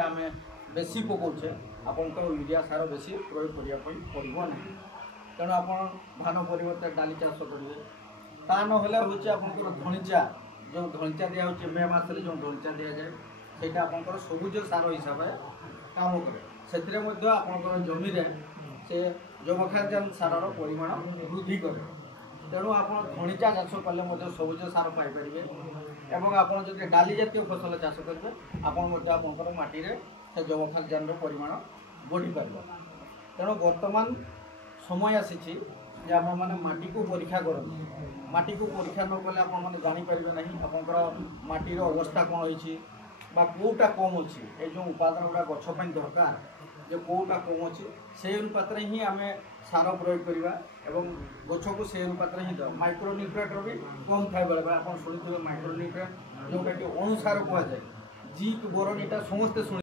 आम बेसी पकाचे आपंकर यूरिया सार बेसी प्रयोग करने पड़ो ना तेणु आप धान परिवर्तन डाली चाष करेंगे ता ना हूँ आपंकर धणीचा जो धणीचा दिखे मे मसरे जो धणीचा दि जाए ସେଇଟା ଆପଣଙ୍କର ସବୁଜ ସାର ହିସାବରେ କାମ କରେ ସେଥିରେ ମଧ୍ୟ ଆପଣଙ୍କର ଜମିରେ ସେ ଯବକ୍ଷାରଜାନ ସାରର ପରିମାଣ ବୃଦ୍ଧି କରେ ତେଣୁ ଆପଣ ଧଣିଚା ଚାଷ କଲେ ମଧ୍ୟ ସବୁଜ ସାର ପାଇପାରିବେ ଏବଂ ଆପଣ ଯଦି ଡାଲି ଜାତୀୟ ଫସଲ ଚାଷ କରିବେ ଆପଣ ମଧ୍ୟ ଆପଣଙ୍କର ମାଟିରେ ସେ ଯବକ୍ଷାରଜାନର ପରିମାଣ ବଢ଼ିପାରିବ ତେଣୁ ବର୍ତ୍ତମାନ ସମୟ ଆସିଛି ଯେ ଆପଣମାନେ ମାଟିକୁ ପରୀକ୍ଷା କରନ୍ତୁ ମାଟିକୁ ପରୀକ୍ଷା ନ କଲେ ଆପଣମାନେ ଜାଣିପାରିବେ ନାହିଁ ଆପଣଙ୍କର ମାଟିର ଅବସ୍ଥା କ'ଣ ହୋଇଛି बा कौटा कम अच्छी ये जो उपादान गुड़ा गछपाई दरकार जो कौटा कम अच्छी से अनुपात ही आम सार प्रयोग करवा एवं गछ को से अनुपात ही देव माइक्रोन्यूट्रिएंट भी कम थाए बेले बेले आप शुणी माइक्रोन्यूट्रिएंट जोटा कि अणुसार कहुए जिंक बोरन यहाँ समस्ते शुणी